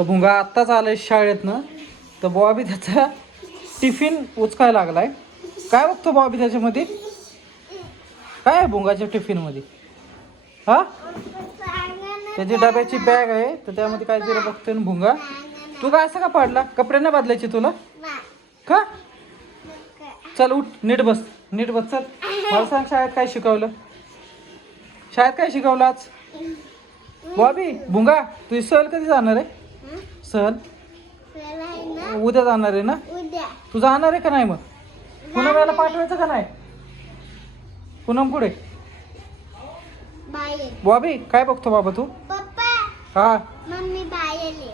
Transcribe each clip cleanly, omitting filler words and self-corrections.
तर भुंगा आत्ताच आलाय शाळेतनं. तर बॉबी त्याचा टिफिन उचकायला लागलाय. काय बघतो बॉबी त्याच्यामध्ये? काय आहे भुंगाच्या टिफिनमध्ये? हा, त्याची डब्याची बॅग आहे, तर त्यामध्ये काहीतरी बघतोय ना भुंगा. तू काय असं का पडला? कपडे नाही बदलायचे तुला का? चल उठ, नीट बस, नीट बस. चल मला सांग, शाळेत काय शिकवलं? शाळेत काय शिकवलं आज? बॉबी भुंगा, तुझी सहल कधी जाणार आहे? सहल उद्या जाणार आहे ना? तू जाणार आहे का नाही? मग पूनमला पाठवायचं का नाही? पूनम कुठे? बॉबी काय बघतो बाबा तू? हा,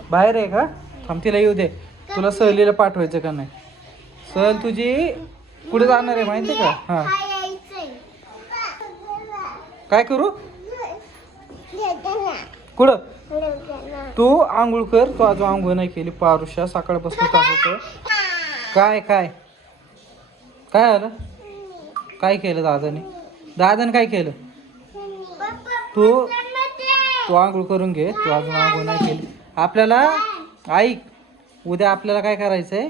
बाहेर आहे का? थांब, तिला येऊ दे. तुला सहलीला पाठवायचं का नाही? सहल तुझी कुठे जाणार आहे माहिती का? हा, काय करू? कुठं? तू आंघोळ कर. तू अजून आंघोळ नाही केली. पारुषा सकाळपासून होतो. काय काय काय आलं? काय केलं दादाने? दादाने काय केलं? तू तू आंघोळ करून घे. तू अजून आंघोळ नाही केली. आपल्याला ऐक, उद्या आपल्याला काय करायचंय?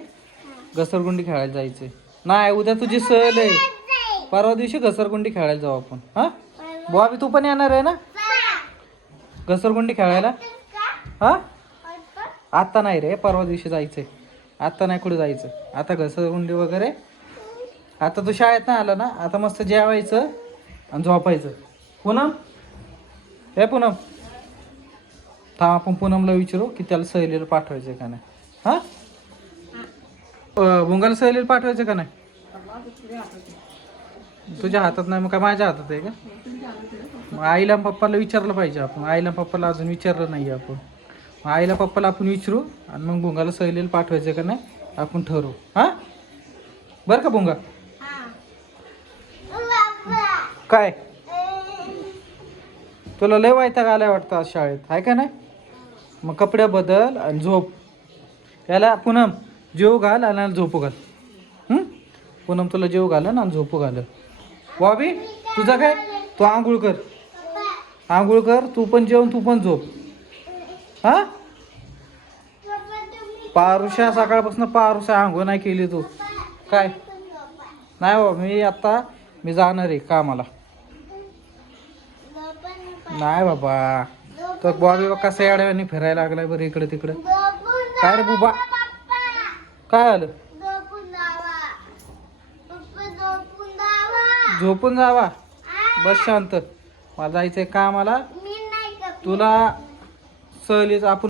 घसरगुंडी खेळायला जायचंय. नाही, उद्या तुझी सहल आहे. परवा दिवशी घसरगुंडी खेळायला जाऊ आपण. हा बॉबी, तू पण येणार आहे ना घसरगुंडी खेळायला? हा, आत्ता नाही रे, परवा दिवशी जायचंय. आत्ता नाही, कुठे जायचं आता? घसरगुंडी वगैरे आता तू शाळेत नाही आला ना, आता मस्त जेवायचं आणि झोपायचं. पूनम, हे पूनम, थांब, आपण पूनमला विचारू की त्याला सहलीला पाठवायचं का नाही. हा, भुंगाला सहलीला पाठवायचं का नाही? तुझ्या हातात नाही, मग काय माझ्या हातात आहे का? मग आईला पप्पाला विचारलं पाहिजे आपण. आईला पप्पाला अजून विचारलं नाही आपण. मग आईला पप्पाला आपण विचारू आणि मग भुंगाला सहलीला पाठवायचं का नाही आपण ठरवू. हा, बरं का भुंगा? काय तुला लय वैताग आलाय वाटतं आज शाळेत, आहे का नाही? मग कपडे बदल आणि झोप. याला पूनम जेव घाल आणि झोपू घाल. पूनम तुला जेव घालन आणि झोपू घाल. बॉबी तुझं काय? तू आंघोळ कर, आंघोळ कर. तू पण जेवण, तू पण झोप. हा, पारुषा सकाळपासून पारुषा आंघोळ नाही केली तू. काय नाही बाबा, मी जाणार आहे कामाला. नाही बाबा, तर बॉबी बघ कसा याड्याने फिरायला लागलाय बरं इकडे तिकडे. काय रे बुबा, काय आलं? झोपून जावा. बस शांत, मला जायचंय कामाला. तुला सहलीच आपण